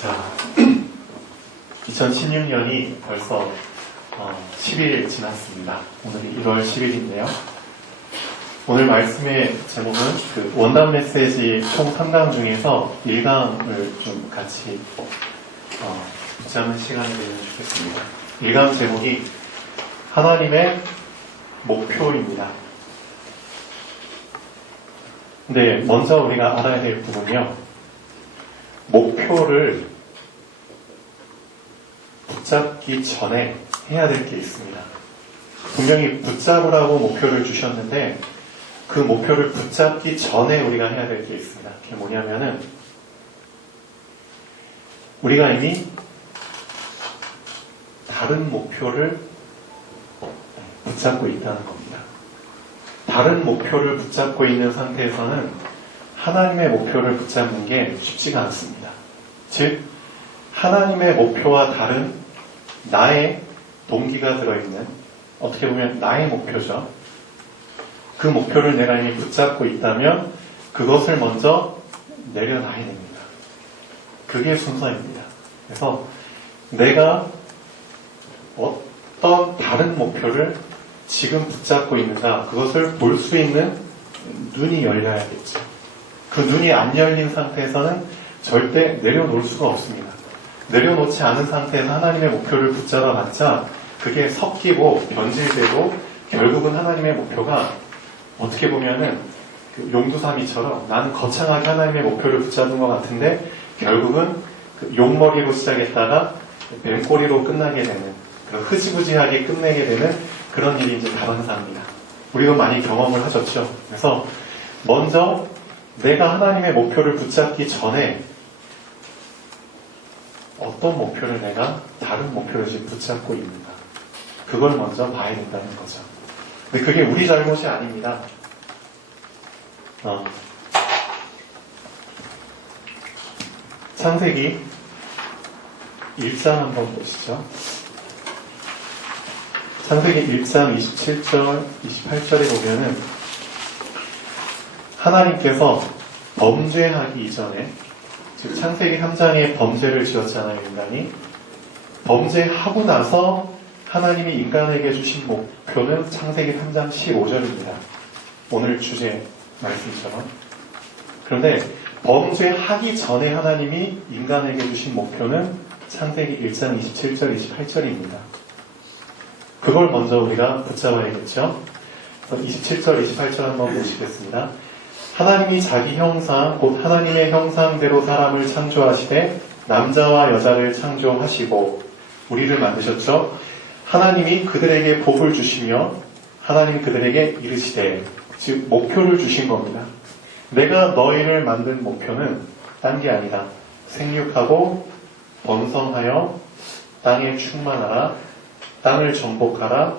자, 2016년이 벌써 10일 지났습니다. 오늘이 1월 10일인데요. 오늘 말씀의 제목은 그 원단 메시지 총 3강 중에서 1강을 좀 같이 붙잡는 시간이 되면 좋겠습니다. 1강 제목이 하나님의 목표입니다. 근데 먼저 우리가 알아야 될 부분이요. 목표를 붙잡기 전에 해야 될 게 있습니다. 분명히 붙잡으라고 목표를 주셨는데 그 목표를 붙잡기 전에 우리가 해야 될 게 있습니다. 그게 뭐냐면은 우리가 이미 다른 목표를 붙잡고 있다는 겁니다. 다른 목표를 붙잡고 있는 상태에서는 하나님의 목표를 붙잡는 게 쉽지가 않습니다. 즉, 하나님의 목표와 다른 나의 동기가 들어있는, 어떻게 보면 나의 목표죠. 그 목표를 내가 이미 붙잡고 있다면 그것을 먼저 내려놔야 됩니다. 그게 순서입니다. 그래서 내가 어떤 다른 목표를 지금 붙잡고 있는가, 그것을 볼 수 있는 눈이 열려야겠죠. 그 눈이 안 열린 상태에서는 절대 내려놓을 수가 없습니다. 내려놓지 않은 상태에서 하나님의 목표를 붙잡아봤자 그게 섞이고 변질되고 결국은 하나님의 목표가 어떻게 보면은 그 용두사미처럼 나는 거창하게 하나님의 목표를 붙잡은 것 같은데 결국은 그 용머리로 시작했다가 뱀꼬리로 끝나게 되는, 그런 흐지부지하게 끝내게 되는 그런 일이 이제 다반사입니다. 우리도 많이 경험을 하셨죠. 그래서 먼저 내가 하나님의 목표를 붙잡기 전에 어떤 목표를 내가 다른 목표를 지금 붙잡고 있는가, 그걸 먼저 봐야 된다는 거죠. 근데 그게 우리 잘못이 아닙니다. 창세기 1장 한번 보시죠. 창세기 1장 27절, 28절에 보면은 하나님께서 범죄하기 이전에, 즉 창세기 3장에 범죄를 지었잖아요, 인간이. 범죄하고 나서 하나님이 인간에게 주신 목표는 창세기 3장 15절입니다. 오늘 주제 말씀처럼. 그런데 범죄하기 전에 하나님이 인간에게 주신 목표는 창세기 1장 27절, 28절입니다. 그걸 먼저 우리가 붙잡아야겠죠. 27절, 28절 한번 보시겠습니다. 하나님이 자기 형상, 곧 하나님의 형상대로 사람을 창조하시되 남자와 여자를 창조하시고 우리를 만드셨죠. 하나님이 그들에게 복을 주시며 하나님이 그들에게 이르시되, 즉 목표를 주신 겁니다. 내가 너희를 만든 목표는 딴 게 아니다. 생육하고 번성하여 땅에 충만하라, 땅을 정복하라,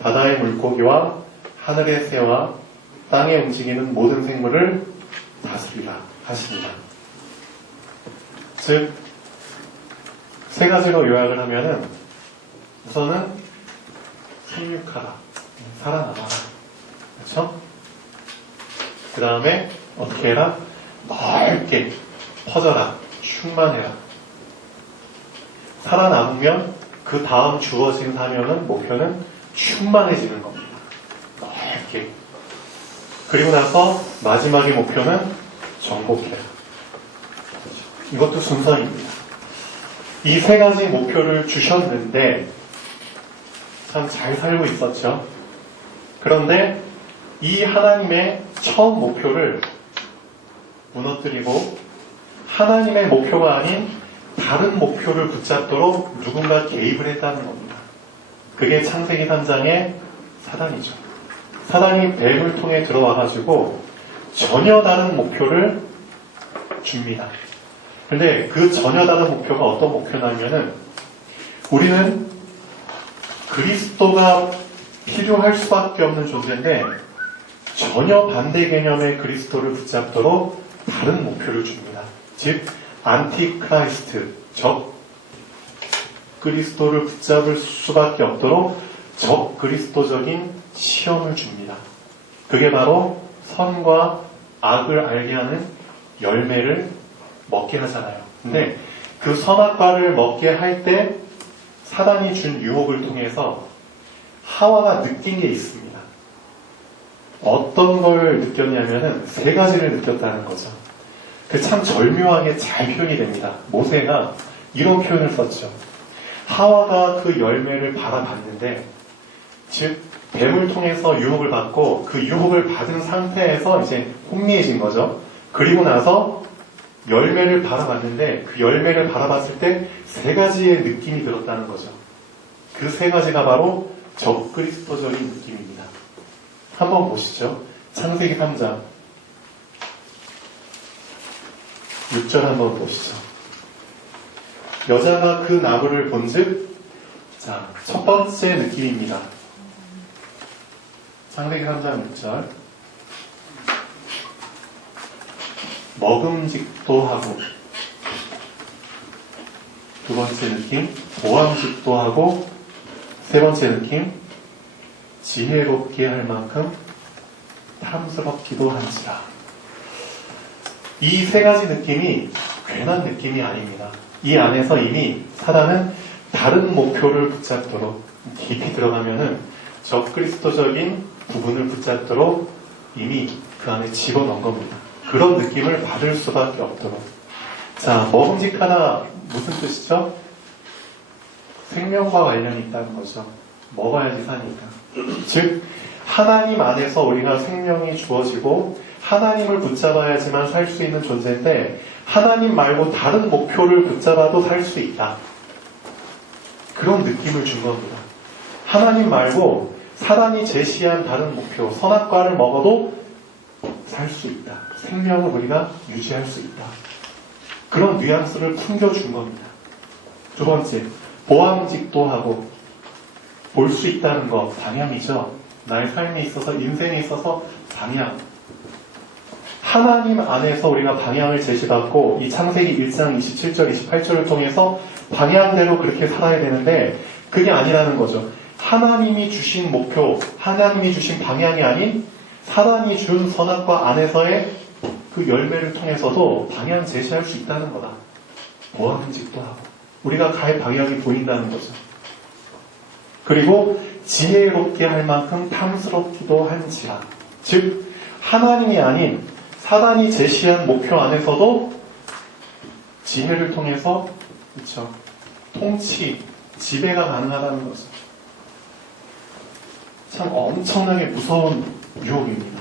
바다의 물고기와 하늘의 새와 땅에 움직이는 모든 생물을 다스리라 하십니다. 즉, 세 가지로 요약을 하면은 우선은 생육하라, 살아남아라. 그렇죠? 그 다음에 어떻게 해라? 넓게 퍼져라, 충만해라. 살아남으면 그 다음 주어진 사명은, 목표는 충만해지는 겁니다. 넓게. 그리고 나서 마지막의 목표는 정복해라. 이것도 순서입니다. 이 세 가지 목표를 주셨는데 참 잘 살고 있었죠. 그런데 이 하나님의 처음 목표를 무너뜨리고 하나님의 목표가 아닌 다른 목표를 붙잡도록 누군가 개입을 했다는 겁니다. 그게 창세기 3장의 사단이죠. 사단이 뱀을 통해 들어와가지고 전혀 다른 목표를 줍니다. 근데 그 전혀 다른 목표가 어떤 목표냐면은 우리는 그리스도가 필요할 수밖에 없는 존재인데 전혀 반대 개념의 그리스도를 붙잡도록 다른 목표를 줍니다. 즉 안티크라이스트, 적 그리스도를 붙잡을 수밖에 없도록 적 그리스도적인 시험을 줍니다. 그게 바로 선과 악을 알게 하는 열매를 먹게 하잖아요. 근데 그 선악과를 먹게 할 때 사단이 준 유혹을 통해서 하와가 느낀 게 있습니다. 어떤 걸 느꼈냐면은 세 가지를 느꼈다는 거죠. 그 참 절묘하게 잘 표현이 됩니다. 모세가 이런 표현을 썼죠. 하와가 그 열매를 바라봤는데, 즉 뱀을 통해서 유혹을 받고 그 유혹을 받은 상태에서 이제 혼미해진 거죠. 그리고 나서 열매를 바라봤는데 그 열매를 바라봤을 때 세 가지의 느낌이 들었다는 거죠. 그 세 가지가 바로 적그리스도적인 느낌입니다. 한번 보시죠. 창세기 3장 6절 한번 보시죠. 여자가 그 나무를 본즉, 자, 첫 번째 느낌입니다. 창세기 3장 6절. 먹음직도 하고, 두 번째 느낌, 보암직도 하고, 세 번째 느낌, 지혜롭게 할 만큼 탐스럽기도 한지라. 이 세 가지 느낌이 괜한 느낌이 아닙니다. 이 안에서 이미 사단은 다른 목표를 붙잡도록, 깊이 들어가면은 적그리스도적인 부분을 붙잡도록 이미 그 안에 집어넣은 겁니다. 그런 느낌을 받을 수밖에 없도록. 자, 먹음직하다 무슨 뜻이죠? 생명과 관련이 있다는 거죠. 먹어야지 사니까. 즉 하나님 안에서 우리가 생명이 주어지고 하나님을 붙잡아야지만 살 수 있는 존재인데, 하나님 말고 다른 목표를 붙잡아도 살 수 있다. 그런 느낌을 준 겁니다. 하나님 말고 사단이 제시한 다른 목표, 선악과를 먹어도 살 수 있다. 생명을 우리가 유지할 수 있다. 그런 뉘앙스를 풍겨준 겁니다. 두 번째, 보암직도 하고, 볼 수 있다는 것, 방향이죠. 나의 삶에 있어서, 인생에 있어서 방향. 하나님 안에서 우리가 방향을 제시받고 이 창세기 1장 27절, 28절을 통해서 방향대로 그렇게 살아야 되는데 그게 아니라는 거죠. 하나님이 주신 목표, 하나님이 주신 방향이 아닌 사단이 준 선악과 안에서의 그 열매를 통해서도 방향 제시할 수 있다는 거다. 보암직도 하고 우리가 갈 방향이 보인다는 거죠. 그리고 지혜롭게 할 만큼 탐스럽기도 한지라. 즉 하나님이 아닌 사단이 제시한 목표 안에서도 지혜를 통해서, 그렇죠, 통치, 지배가 가능하다는 거죠. 참 엄청나게 무서운 유혹입니다.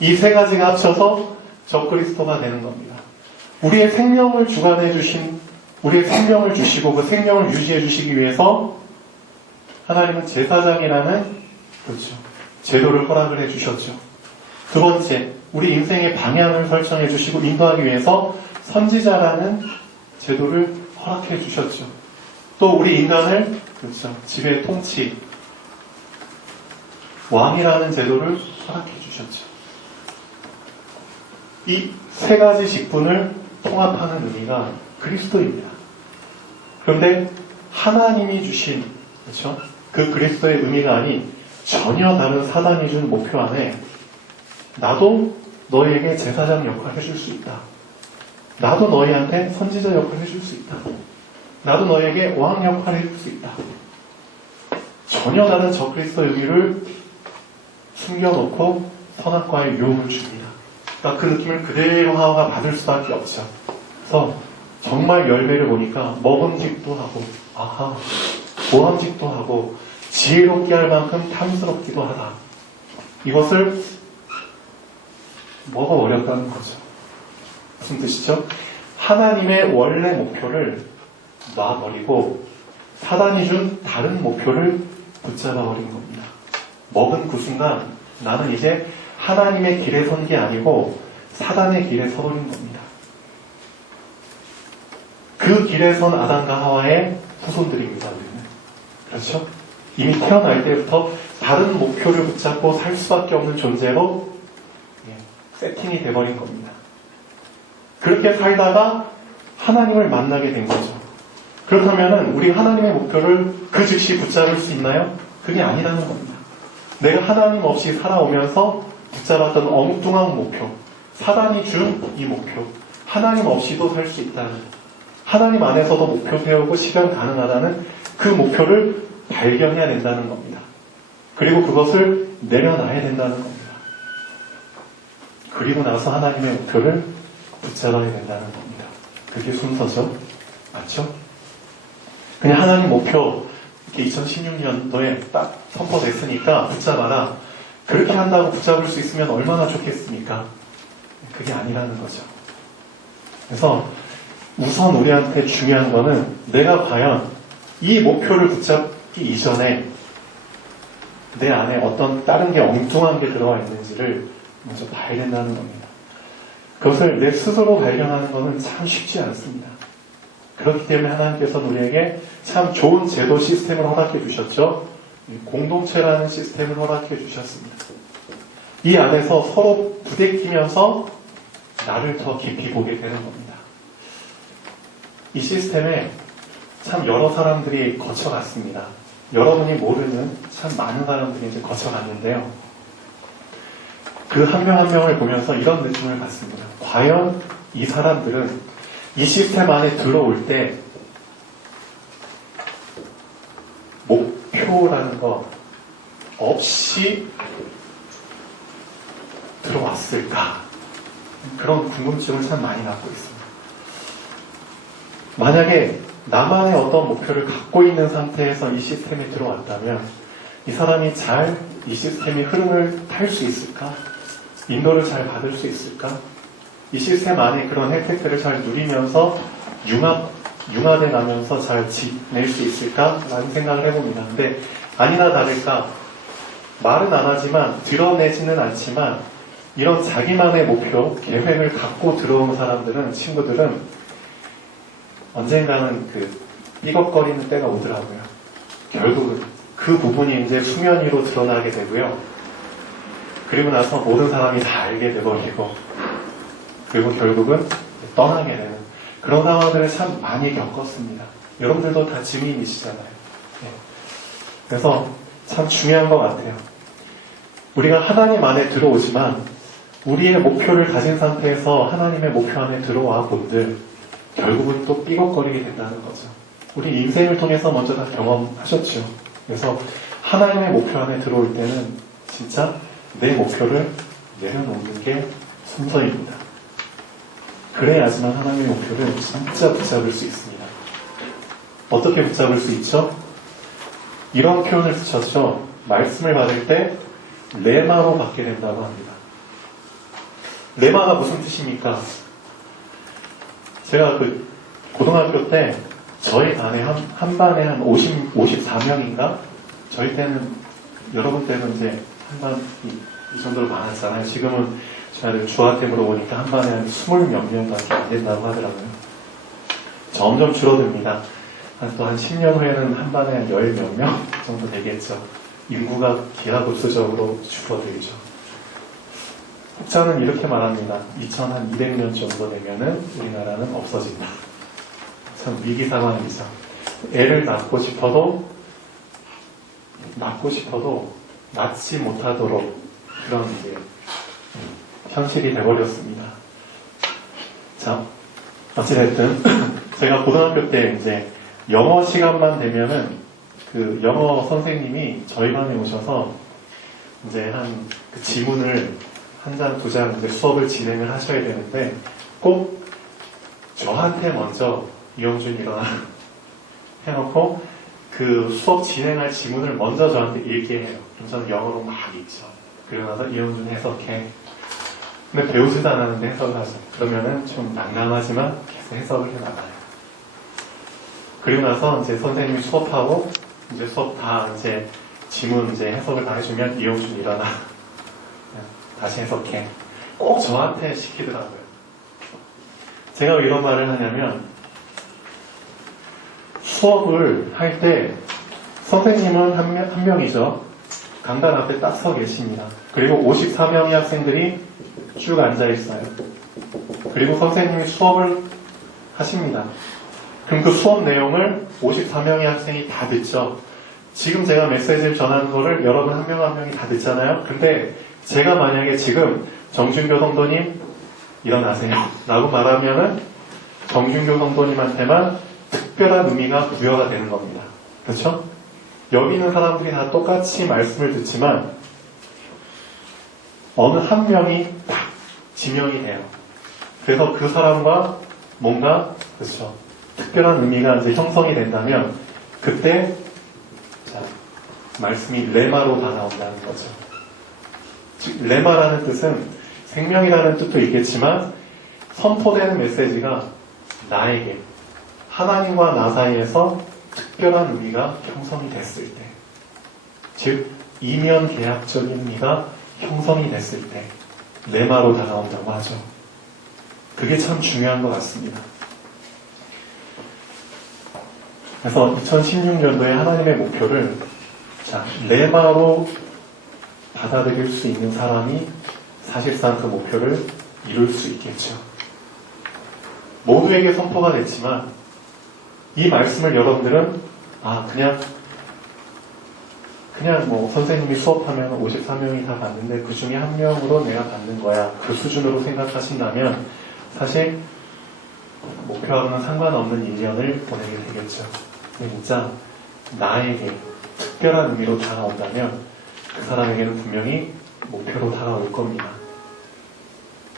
이 세 가지가 합쳐서 적그리스도가 되는 겁니다. 우리의 생명을 주관해 주신, 우리의 생명을 주시고 그 생명을 유지해 주시기 위해서 하나님은 제사장이라는, 그렇죠, 제도를 허락을 해 주셨죠. 두 번째, 우리 인생의 방향을 설정해 주시고 인도하기 위해서 선지자라는 제도를 허락해 주셨죠. 또 우리 인간을, 그렇죠, 지배, 통치, 왕이라는 제도를 허락해 주셨죠. 이 세 가지 직분을 통합하는 의미가 그리스도입니다. 그런데 하나님이 주신, 그렇죠, 그 그리스도의 의미가 아닌 전혀 다른 사단이 준 목표 안에 나도 너에게 제사장 역할을 해줄 수 있다. 나도 너희한테 선지자 역할을 해줄 수 있다. 나도 너에게 왕 역할을 해줄 수 있다. 전혀 다른 적그리스도의 의미를 숨겨놓고 선악과의 유혹을 줍니다. 그러니까 그 느낌을 그대로 하와가 받을 수밖에 없죠. 그래서 정말 열매를 보니까 먹음직도 하고, 아하, 보암직도 하고, 지혜롭게 할 만큼 탐스럽기도 하다. 이것을 먹어버렸다는 거죠. 무슨 뜻이죠? 하나님의 원래 목표를 놔버리고 사단이 준 다른 목표를 붙잡아버린 겁니다. 먹은 그 순간 나는 이제 하나님의 길에 선 게 아니고 사단의 길에 서버린 겁니다. 그 길에 선 아담과 하와의 후손들입니다. 우리는. 그렇죠? 이미 태어날 때부터 다른 목표를 붙잡고 살 수밖에 없는 존재로 세팅이 돼버린 겁니다. 그렇게 살다가 하나님을 만나게 된 거죠. 그렇다면 우리 하나님의 목표를 그 즉시 붙잡을 수 있나요? 그게 아니라는 겁니다. 내가 하나님 없이 살아오면서 붙잡았던 엉뚱한 목표, 사단이 준 이 목표, 하나님 없이도 살 수 있다는, 하나님 안에서도 목표 세우고 실현 가능하다는 그 목표를 발견해야 된다는 겁니다. 그리고 그것을 내려놔야 된다는 겁니다. 그리고 나서 하나님의 목표를 붙잡아야 된다는 겁니다. 그게 순서죠. 맞죠? 그냥 하나님 목표 이렇게 2016년도에 딱 선포됐으니까 붙잡아라. 그렇게 한다고 붙잡을 수 있으면 얼마나 좋겠습니까? 그게 아니라는 거죠. 그래서 우선 우리한테 중요한 거는 내가 과연 이 목표를 붙잡기 이전에 내 안에 어떤 다른 게 엉뚱한 게 들어와 있는지를 먼저 봐야 된다는 겁니다. 그것을 내 스스로 발견하는 것은 참 쉽지 않습니다. 그렇기 때문에 하나님께서는 우리에게 참 좋은 제도 시스템을 허락해 주셨죠. 공동체라는 시스템을 허락해 주셨습니다. 이 안에서 서로 부대끼면서 나를 더 깊이 보게 되는 겁니다. 이 시스템에 참 여러 사람들이 거쳐갔습니다. 여러분이 모르는 참 많은 사람들이 이제 거쳐갔는데요. 그 한 명 한 명을 보면서 이런 느낌을 받습니다. 과연 이 사람들은 이 시스템 안에 들어올 때 목표라는 거 없이 들어왔을까? 그런 궁금증을 참 많이 갖고 있습니다. 만약에 나만의 어떤 목표를 갖고 있는 상태에서 이 시스템에 들어왔다면 이 사람이 잘 이 시스템의 흐름을 탈 수 있을까? 인도를 잘 받을 수 있을까? 이 시스템 안에 그런 혜택들을 잘 누리면서 융화돼 가면서 잘 지낼 수 있을까? 라는 생각을 해봅니다. 근데 아니나 다를까 말은 안 하지만 드러내지는 않지만 이런 자기만의 목표, 계획을 갖고 들어온 사람들은, 친구들은 언젠가는 그 삐걱거리는 때가 오더라고요. 결국은 그 부분이 이제 수면 위로 드러나게 되고요. 그리고 나서 모든 사람이 다 알게 돼버리고, 그리고 결국은 떠나게 되는 그런 상황들을 참 많이 겪었습니다. 여러분들도 다 증인이시잖아요. 네. 그래서 참 중요한 것 같아요. 우리가 하나님 안에 들어오지만 우리의 목표를 가진 상태에서 하나님의 목표 안에 들어와 본들 결국은 또 삐걱거리게 된다는 거죠. 우리 인생을 통해서 먼저 다 경험하셨죠. 그래서 하나님의 목표 안에 들어올 때는 진짜 내 목표를 내려놓는 게 순서입니다. 그래야지만 하나님의 목표를 진짜 붙잡을 수 있습니다. 어떻게 붙잡을 수 있죠? 이런 표현을 쓰셨죠. 말씀을 받을 때 레마로 받게 된다고 합니다. 레마가 무슨 뜻입니까? 제가 그 고등학교 때 저희 반에 한 반에 한 54명인가? 저희 때는, 여러분 때는 이제 한 반 이 정도로 많았잖아요. 지금은 저희들 중학교 물어보니까 한 반에 한 20몇 명밖에 안 된다고 하더라고요. 점점 줄어듭니다. 또 한 10년 후에는 한 반에 한 10몇 명 정도 되겠죠. 인구가 기하급수적으로 줄어들죠. 혹자는 이렇게 말합니다. 2200년 정도 되면은 우리나라는 없어진다. 참 위기 상황이죠. 애를 낳고 싶어도 낳지 못하도록 그런 이제 현실이 돼버렸습니다. 자, 어찌됐든 제가 고등학교 때 이제 영어 시간만 되면은 그 영어 선생님이 저희 반에 오셔서 이제 한 그 지문을 한 장, 두 장 이제 수업을 진행을 하셔야 되는데 꼭 저한테 먼저 이영준 일어나 해놓고 그 수업 진행할 지문을 먼저 저한테 읽게 해요. 그럼 저는 영어로 막 읽죠. 그러고 나서 이영준 해석해. 근데 배우지도 않았는데 해석을 하죠. 그러면은 좀 난감하지만 계속 해석을 해나가요. 그리고 나서 이제 선생님이 수업하고 이제 수업 다 이제 지문 이제 해석을 다 해주면 이영준 일어나. 다시 해석해. 꼭 저한테 시키더라고요. 제가 왜 이런 말을 하냐면 수업을 할 때 선생님은 한 명이죠. 강단 앞에 딱 서 계십니다. 그리고 54명의 학생들이 쭉 앉아 있어요. 그리고 선생님이 수업을 하십니다. 그럼 그 수업 내용을 54명의 학생이 다 듣죠. 지금 제가 메시지를 전하는 거를 여러분 한 명 한 명이 다 듣잖아요. 근데 제가 만약에 지금 정준교 성도님, 일어나세요. 라고 말하면은 정준교 성도님한테만 특별한 의미가 부여가 되는 겁니다. 그렇죠? 여기 있는 사람들이 다 똑같이 말씀을 듣지만 어느 한 명이 딱 지명이 돼요. 그래서 그 사람과 뭔가 그렇죠. 특별한 의미가 이제 형성이 된다면 그때 자, 말씀이 레마로 다가온다는 거죠. 즉 레마라는 뜻은 생명이라는 뜻도 있겠지만 선포되는 메시지가 나에게 하나님과 나 사이에서 특별한 의미가 형성이 됐을 때, 즉 이면 계약적인 의미가 형성이 됐을 때 레마로 다가온다고 하죠. 그게 참 중요한 것 같습니다. 그래서 2016년도에 하나님의 목표를 자, 레마로 받아들일 수 있는 사람이 사실상 그 목표를 이룰 수 있겠죠. 모두에게 선포가 됐지만 이 말씀을 여러분들은 그냥 뭐 선생님이 수업하면 54명이 다 받는데 그 중에 한 명으로 내가 받는 거야. 그 수준으로 생각하신다면 사실 목표하고는 상관없는 1년을 보내게 되겠죠. 근데 진짜 나에게 특별한 의미로 다가온다면 그 사람에게는 분명히 목표로 다가올 겁니다.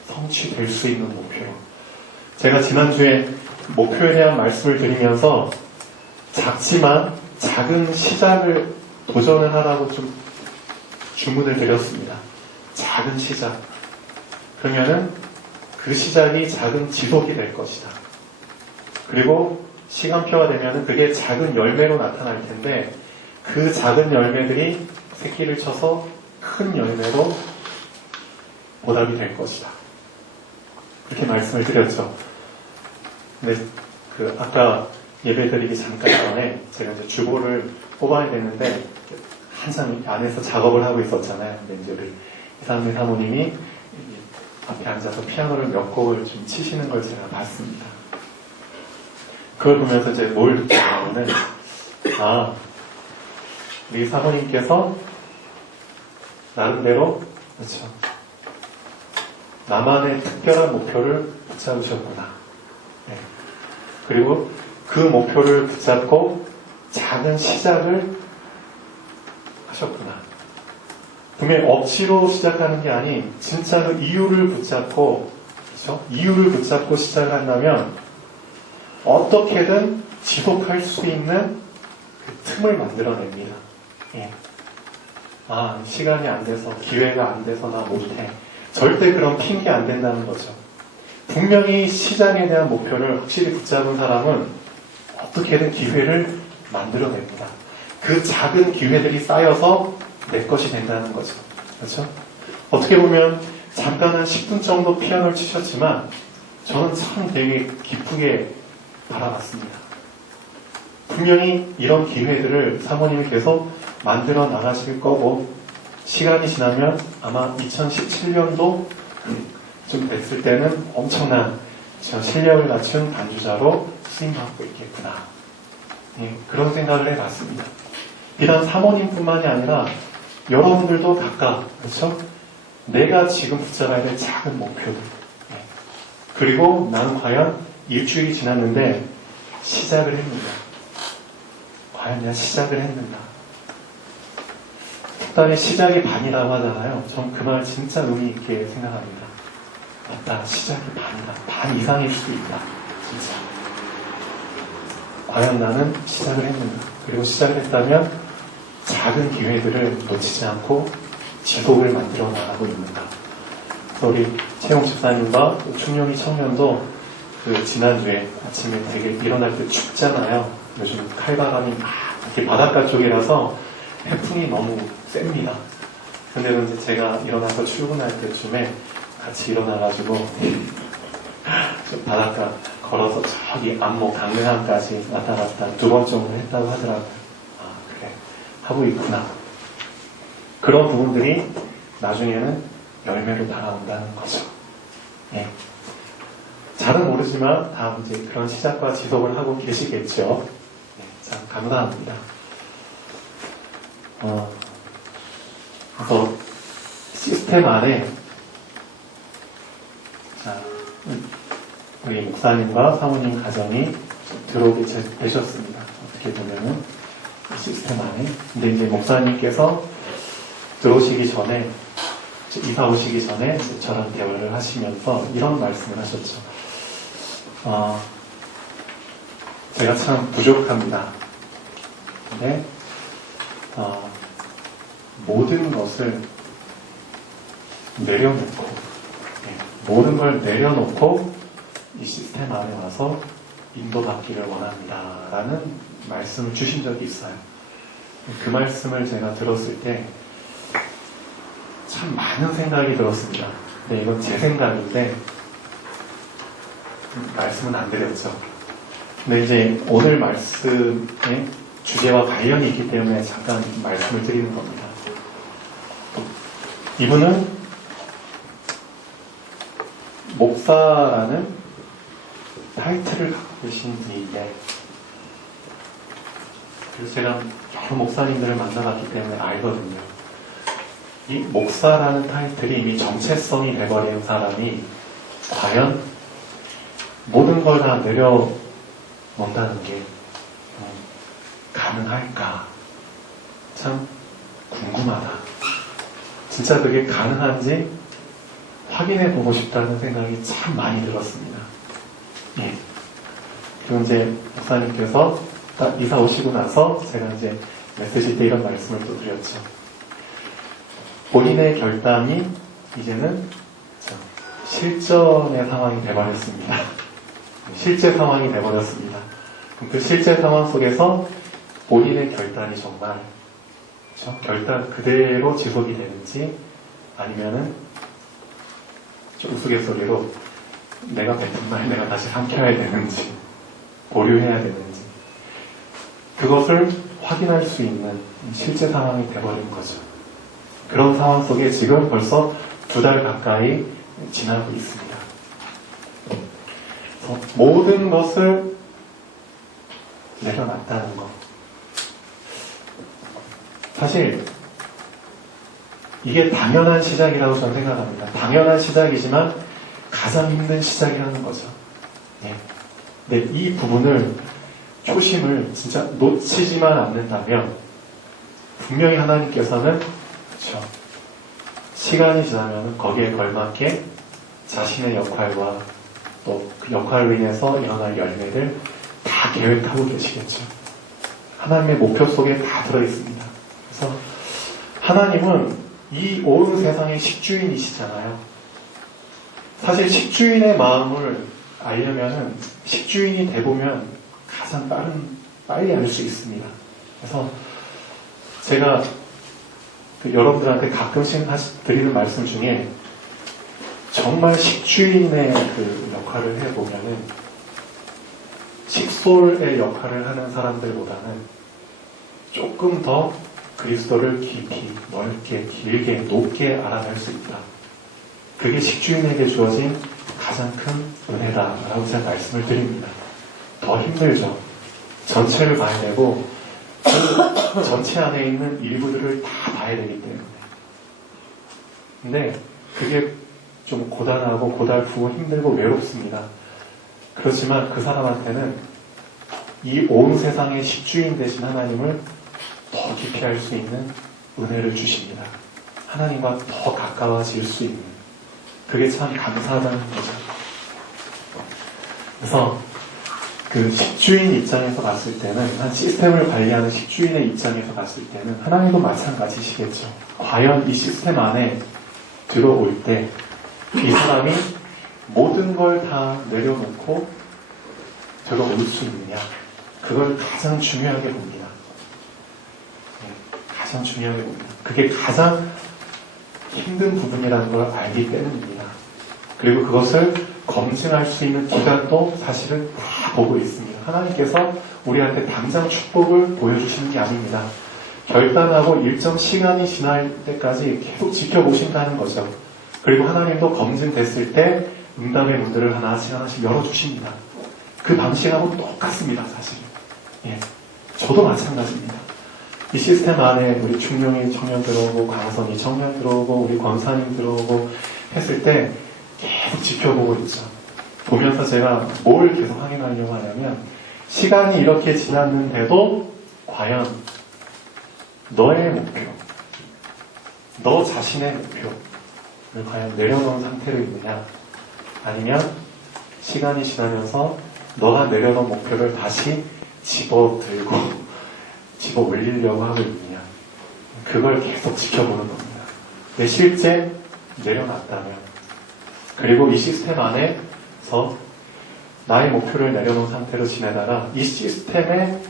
성취될 수 있는 목표로. 제가 지난주에 목표에 대한 말씀을 드리면서 작지만 작은 시작을 도전을 하라고 좀 주문을 드렸습니다. 작은 시작. 그러면은 그 시작이 작은 지속이 될 것이다. 그리고 시간표가 되면은 그게 작은 열매로 나타날 텐데 그 작은 열매들이 새끼를 쳐서 큰 열매로 보답이 될 것이다. 그렇게 말씀을 드렸죠. 근데 아까 예배드리기 잠깐 전에 제가 이제 주보를 뽑아야 되는데 한참 안에서 작업을 하고 있었잖아요. 근데 이제 우리 이상민 사모님이 앞에 앉아서 피아노를 몇 곡을 좀 치시는 걸 제가 봤습니다. 그걸 보면서 이제 뭘 느꼈냐면은 우리 사모님께서 나름대로 그렇죠. 나만의 특별한 목표를 붙잡으셨구나. 네. 그리고 그 목표를 붙잡고 작은 시작을 하셨구나. 분명히 억지로 시작하는 게 아닌 진짜 그 이유를 붙잡고 그렇죠? 이유를 붙잡고 시작을 한다면 어떻게든 지속할 수 있는 그 틈을 만들어냅니다. 예. 시간이 안 돼서 기회가 안 돼서 나 못해. 절대 그런 핑계 안 된다는 거죠. 분명히 시작에 대한 목표를 확실히 붙잡은 사람은 어떻게든 기회를 만들어냅니다. 그 작은 기회들이 쌓여서 내 것이 된다는 거죠. 그렇죠? 어떻게 보면 잠깐 한 10분 정도 피아노를 치셨지만 저는 참 되게 기쁘게 바라봤습니다. 분명히 이런 기회들을 사모님이 계속 만들어 나가실 거고 시간이 지나면 아마 2017년도 좀 됐을 때는 엄청난 실력을 갖춘 반주자로 쓰임받고 있겠구나. 예, 그런 생각을 해봤습니다. 비단 사모님뿐만이 아니라 여러분들도 각각 그렇죠? 내가 지금 붙잡아야 될 작은 목표들 예. 그리고 나는 과연 일주일이 지났는데 시작을 했는가? 과연 내가 시작을 했는가? 특단의 시작이 반이라고 하잖아요. 전 그 말 진짜 의미 있게 생각합니다. 맞다. 시작이 반이다. 반 이상일 수도 있다. 진짜. 과연 나는 시작을 했는가? 그리고 시작을 했다면 작은 기회들을 놓치지 않고 지속을 만들어 나가고 있는가? 그래서 우리 채용 집사님과 충룡이 청년도 그 지난주에 아침에 되게 일어날 때 춥잖아요. 요즘 칼바람이 막 이렇게 바닷가 쪽이라서 해풍이 너무 셉니다. 근데 이제 제가 일어나서 출근할 때쯤에 같이 일어나가지고 바닷가 걸어서 저기 안목 강릉항까지 왔다 갔다 2번 정도 했다고 하더라고요. 그래 하고 있구나. 그런 부분들이 나중에는 열매로 다가온다는 거죠. 예. 잘은 모르지만 다 이제 그런 시작과 지속을 하고 계시겠죠. 네, 참 감사합니다. 그래서 시스템 안에 자, 저희 목사님과 사모님 가정이 들어오게 되셨습니다. 어떻게 보면은 시스템 안에. 근데 이제 목사님께서 들어오시기 전에, 이사 오시기 전에 저랑 대화를 하시면서 이런 말씀을 하셨죠. 제가 참 부족합니다. 근데 모든 것을 내려놓고, 모든 걸 내려놓고 이 시스템 안에 와서 인도받기를 원합니다. 라는 말씀을 주신 적이 있어요. 그 말씀을 제가 들었을 때 참 많은 생각이 들었습니다. 근데 이건 제 생각인데 말씀은 안 드렸죠. 근데 이제 오늘 말씀의 주제와 관련이 있기 때문에 잠깐 말씀을 드리는 겁니다. 이분은 목사라는 타이틀을 갖고 계신 분인데, 그래서 제가 여러 목사님들을 만나봤기 때문에 알거든요. 이 목사라는 타이틀이 이미 정체성이 돼버린 사람이 과연 모든 걸 다 내려놓는다는 게 가능할까? 참 궁금하다. 진짜 그게 가능한지 확인해 보고 싶다는 생각이 참 많이 들었습니다. 예. 그리고 이제 목사님께서 딱 이사 오시고 나서 제가 이제 메시지 때 이런 말씀을 또 드렸죠. 본인의 결단이 이제는 실전의 상황이 돼버렸습니다. 실제 상황이 돼버렸습니다. 그 실제 상황 속에서 본인의 결단이 정말 결단 그대로 지속이 되는지, 아니면은 좀 우스갯소리로 내가 뱉은 말 내가 다시 삼켜야 되는지, 보류해야 되는지, 그것을 확인할 수 있는 실제 상황이 돼버린 거죠. 그런 상황 속에 지금 벌써 2달 가까이 지나고 있습니다. 모든 것을 내려놨다는 것. 사실 이게 당연한 시작이라고 저는 생각합니다. 당연한 시작이지만 가장 힘든 시작이라는 거죠. 네. 근데 이 부분을, 초심을 진짜 놓치지만 않는다면 분명히 하나님께서는, 그렇죠, 시간이 지나면 거기에 걸맞게 자신의 역할과 또 그 역할로 인해서 일어날 열매를 다 계획하고 계시겠죠. 하나님의 목표 속에 다 들어있습니다. 그래서 하나님은 이 온 세상의 식주인이시잖아요. 사실 식주인의 마음을 알려면은 식주인이 돼보면 가장 빨리 알 수 있습니다. 그래서 제가 여러분들한테 가끔씩 드리는 말씀 중에 정말 식주인의 그 역할을 해보면은 식솔의 역할을 하는 사람들보다는 조금 더 그리스도를 깊이, 넓게, 길게, 높게 알아갈 수 있다. 그게 식주인에게 주어진 가장 큰 은혜다라고 제가 말씀을 드립니다. 더 힘들죠. 전체를 봐야 되고 그 전체 안에 있는 일부들을 다 봐야 되기 때문에. 근데 그게 좀 고단하고 고달프고 힘들고 외롭습니다. 그렇지만 그 사람한테는 이 온 세상의 식주인 되신 하나님을 더 깊이 알 수 있는 은혜를 주십니다. 하나님과 더 가까워질 수 있는, 그게 참 감사하다는 거죠. 그래서 그 식주인 입장에서 봤을 때는, 한 시스템을 관리하는 식주인의 입장에서 봤을 때는 하나님도 마찬가지시겠죠. 과연 이 시스템 안에 들어올 때 이 사람이 모든 걸 다 내려놓고 들어올 수 있느냐, 그걸 가장 중요하게 봅니다. 가장 중요하게 봅니다. 그게 가장 힘든 부분이라는 걸 알기 때문입니다. 그리고 그것을 검증할 수 있는 기간도 사실은 다 보고 있습니다. 하나님께서 우리한테 당장 축복을 보여주시는 게 아닙니다. 결단하고 일정 시간이 지날 때까지 계속 지켜보신다는 거죠. 그리고 하나님도 검증됐을 때 응답의 문들을 하나씩 하나씩 열어주십니다. 그 방식하고 똑같습니다, 사실. 예, 저도 마찬가지입니다. 이 시스템 안에 우리 충룡이 청년 들어오고, 광선이 청년 들어오고, 우리 권사님 들어오고 했을 때 계속 지켜보고 있죠. 보면서 제가 뭘 계속 확인하려고 하냐면, 시간이 이렇게 지났는데도 과연 너의 목표, 너 자신의 목표를 과연 내려놓은 상태로 있느냐, 아니면 시간이 지나면서 너가 내려놓은 목표를 다시 집어들고 집어 올리려고 하고 있느냐, 그걸 계속 지켜보는 겁니다. 근데 실제 내려놨다면, 그리고 이 시스템 안에서 나의 목표를 내려놓은 상태로 지내다가 이 시스템의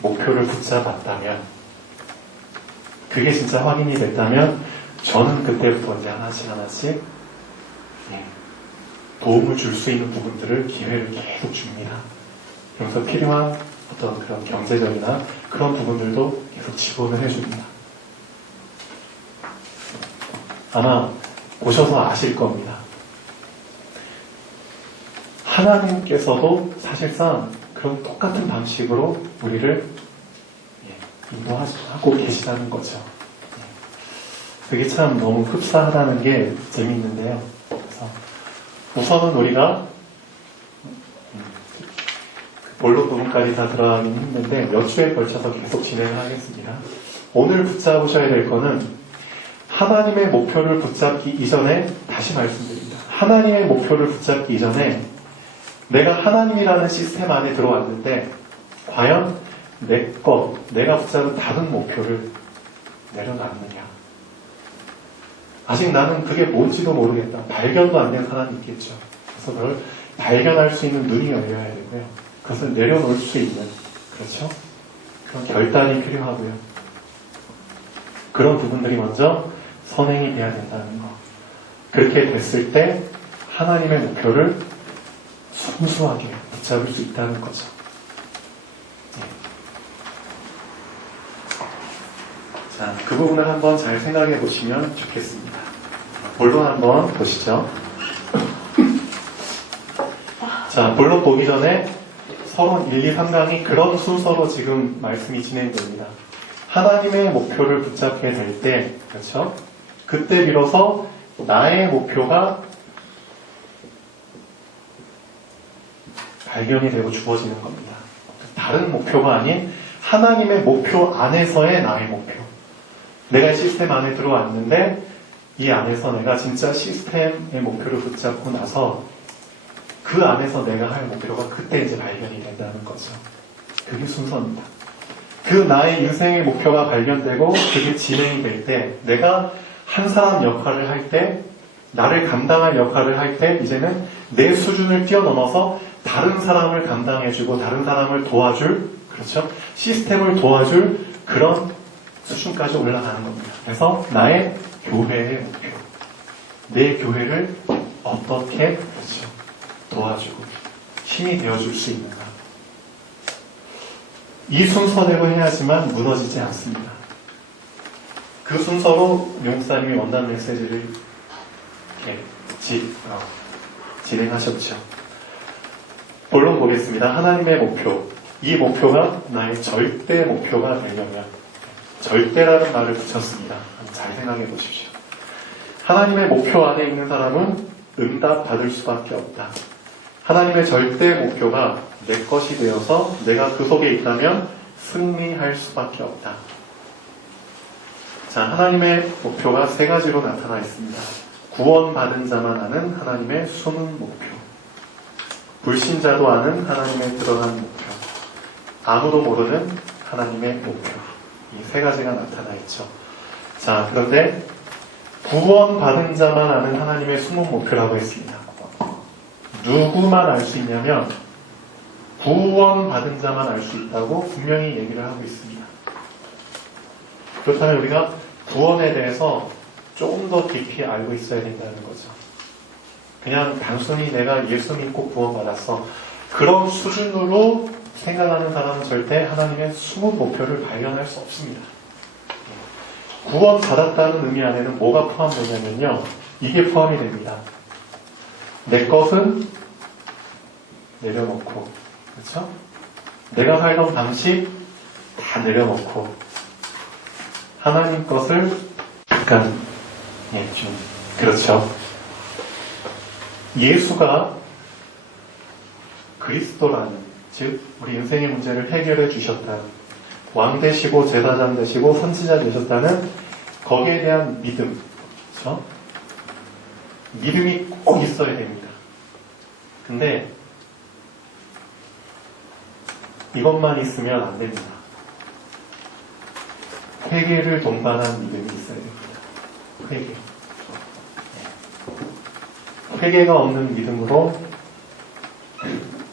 목표를 붙잡았다면, 그게 진짜 확인이 됐다면 저는 그때부터 이제 하나씩 도움을 줄 수 있는 부분들을, 기회를 계속 줍니다. 그러면서 필요한 어떤 그런 경제적이나 그런 부분들도 계속 지원을 해줍니다. 아마 보셔서 아실 겁니다. 하나님께서도 사실상 그런 똑같은 방식으로 우리를 인도하고 계시다는 거죠. 그게 참 너무 흡사하다는 게 재밌는데요. 그래서 우선은 우리가 본론 부분까지 다 들어가긴 힘든데 몇 주에 걸쳐서 계속 진행을 하겠습니다. 오늘 붙잡으셔야 될 거는, 하나님의 목표를 붙잡기 이전에, 다시 말씀드립니다. 하나님의 목표를 붙잡기 이전에 내가 하나님이라는 시스템 안에 들어왔는데 과연 내가 붙잡은 다른 목표를 내려놨느냐. 아직 나는 그게 뭔지도 모르겠다. 발견도 안 된 사람이 있겠죠. 그래서 그걸 발견할 수 있는 눈이 열려야 되고요. 그것을 내려놓을 수 있는, 그렇죠? 그런 결단이 필요하고요. 그런 부분들이 먼저 선행이 돼야 된다는 거. 그렇게 됐을 때 하나님의 목표를 순수하게 붙잡을 수 있다는 거죠. 자, 그 부분을 한번 잘 생각해 보시면 좋겠습니다. 본론 한번 보시죠. 자, 본론 보기 전에 서론 1, 2, 3강이 그런 순서로 지금 말씀이 진행됩니다. 하나님의 목표를 붙잡게 될 때, 그렇죠? 그때 비로소 나의 목표가 발견이 되고 주어지는 겁니다. 다른 목표가 아닌 하나님의 목표 안에서의 나의 목표. 내가 시스템 안에 들어왔는데 이 안에서 내가 진짜 시스템의 목표를 붙잡고 나서 그 안에서 내가 할 목표가 그때 이제 발견이 된다는 거죠. 그게 순서입니다. 그 나의 인생의 목표가 발견되고 그게 진행이 될 때, 내가 한 사람 역할을 할 때, 나를 감당할 역할을 할 때 이제는 내 수준을 뛰어넘어서 다른 사람을 감당해주고 다른 사람을 도와줄, 그렇죠? 시스템을 도와줄 그런 수준까지 올라가는 겁니다. 그래서 나의 교회의 목표, 내 교회를 어떻게, 그렇죠, 도와주고 힘이 되어줄 수 있는가. 이 순서대로 해야지만 무너지지 않습니다. 그 순서로 용사님이 원단 메시지를 이렇게 진행하셨죠. 본론 보겠습니다. 하나님의 목표. 이 목표가 나의 절대 목표가 되려면, 절대라는 말을 붙였습니다. 잘 생각해 보십시오. 하나님의 목표 안에 있는 사람은 응답 받을 수밖에 없다. 하나님의 절대 목표가 내 것이 되어서 내가 그 속에 있다면 승리할 수밖에 없다. 자, 하나님의 목표가 세 가지로 나타나 있습니다. 구원받은 자만 아는 하나님의 숨은 목표, 불신자도 아는 하나님의 드러난 목표, 아무도 모르는 하나님의 목표. 이 세 가지가 나타나 있죠. 자, 그런데 구원받은 자만 아는 하나님의 숨은 목표라고 했습니다. 누구만 알 수 있냐면 구원받은 자만 알 수 있다고 분명히 얘기를 하고 있습니다. 그렇다면 우리가 구원에 대해서 조금 더 깊이 알고 있어야 된다는 거죠. 그냥 단순히 내가 예수 믿고 구원받았어, 그런 수준으로 생각하는 사람은 절대 하나님의 숨은 목표를 발견할 수 없습니다. 구원받았다는 의미 안에는 뭐가 포함되냐면요, 이게 포함이 됩니다. 내 것은 내려놓고, 그렇죠? 내가 살던 방식 다 내려놓고 하나님 것을 약간 좀, 그렇죠? 예수가 그리스도라는, 즉 우리 인생의 문제를 해결해 주셨다는, 왕 되시고 제사장 되시고 선지자 되셨다는 거기에 대한 믿음, 그렇죠? 믿음이 꼭 있어야 됩니다. 근데 이것만 있으면 안 됩니다. 회개를 동반한 믿음이 있어야 됩니다. 회개. 회개가 없는 믿음으로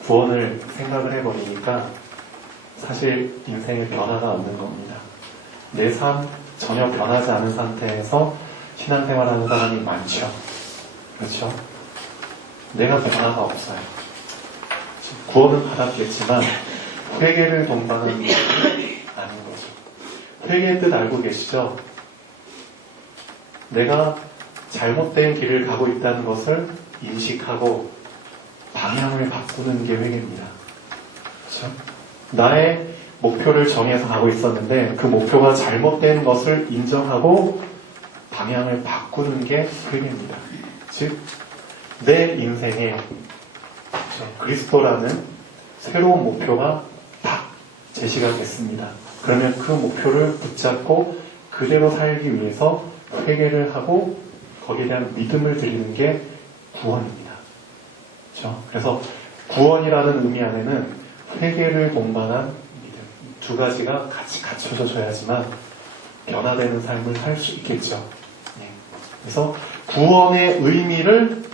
구원을 생각을 해버리니까 사실 인생에 변화가 없는 겁니다. 내 삶 전혀 변하지 않은 상태에서 신앙생활하는 사람이 많죠. 그렇죠? 내가 변화가 없어요. 구원은 받았겠지만 회개를 동반한 믿음이 아닌 거죠. 회개의 뜻 알고 계시죠? 내가 잘못된 길을 가고 있다는 것을 인식하고 방향을 바꾸는 게 회개입니다. 그렇죠? 나의 목표를 정해서 가고 있었는데 그 목표가 잘못된 것을 인정하고 방향을 바꾸는 게 회개입니다. 즉, 내 인생에 그렇죠? 그리스도라는 새로운 목표가 딱 제시가 됐습니다. 그러면 그 목표를 붙잡고 그대로 살기 위해서 회개를 하고 거기에 대한 믿음을 드리는 게 구원입니다. 그렇죠? 그래서 구원이라는 의미 안에는 회개를 동반한 믿음, 두 가지가 같이 갖춰져 줘야지만 변화되는 삶을 살 수 있겠죠. 네. 그래서 구원의 의미를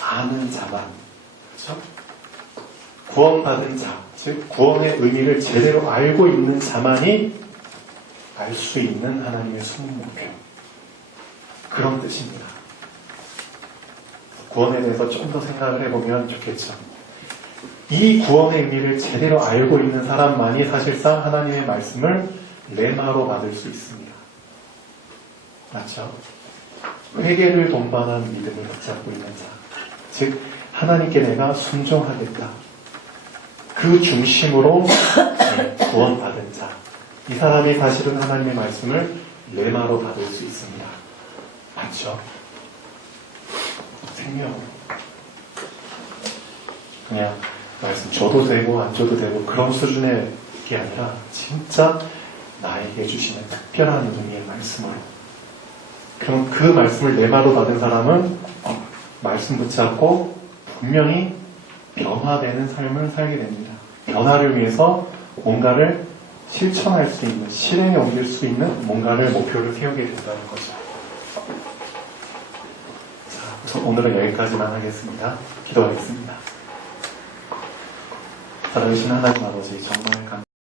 아는 자만, 그렇죠? 구원받은 자, 즉 구원의 의미를 제대로 알고 있는 자만이 알 수 있는 하나님의 숨은 목표, 그런 뜻입니다. 구원에 대해서 좀 더 생각을 해보면 좋겠죠. 이 구원의 의미를 제대로 알고 있는 사람만이 사실상 하나님의 말씀을 레마로 받을 수 있습니다. 맞죠? 회개를 동반한 믿음을 붙잡고 있는 자, 즉 하나님께 내가 순종하겠다, 그 중심으로 구원받은 자, 이 사람이 사실은 하나님의 말씀을 레마로 받을 수 있습니다. 맞죠? 생명, 그냥 말씀 줘도 되고 안 줘도 되고 그런 수준의 게 아니라 진짜 나에게 주시는 특별한 의미의 말씀으로. 그럼 그 말씀을 레마로 받은 사람은 말씀 붙잡고 분명히 변화되는 삶을 살게 됩니다. 변화를 위해서 뭔가를 실천할 수 있는, 실행에 옮길 수 있는 뭔가를 목표를 세우게 된다는 거죠. 자, 그래서 오늘은 여기까지만 하겠습니다. 기도하겠습니다. 살아계신 하나님 아버지, 정말 감사합니다.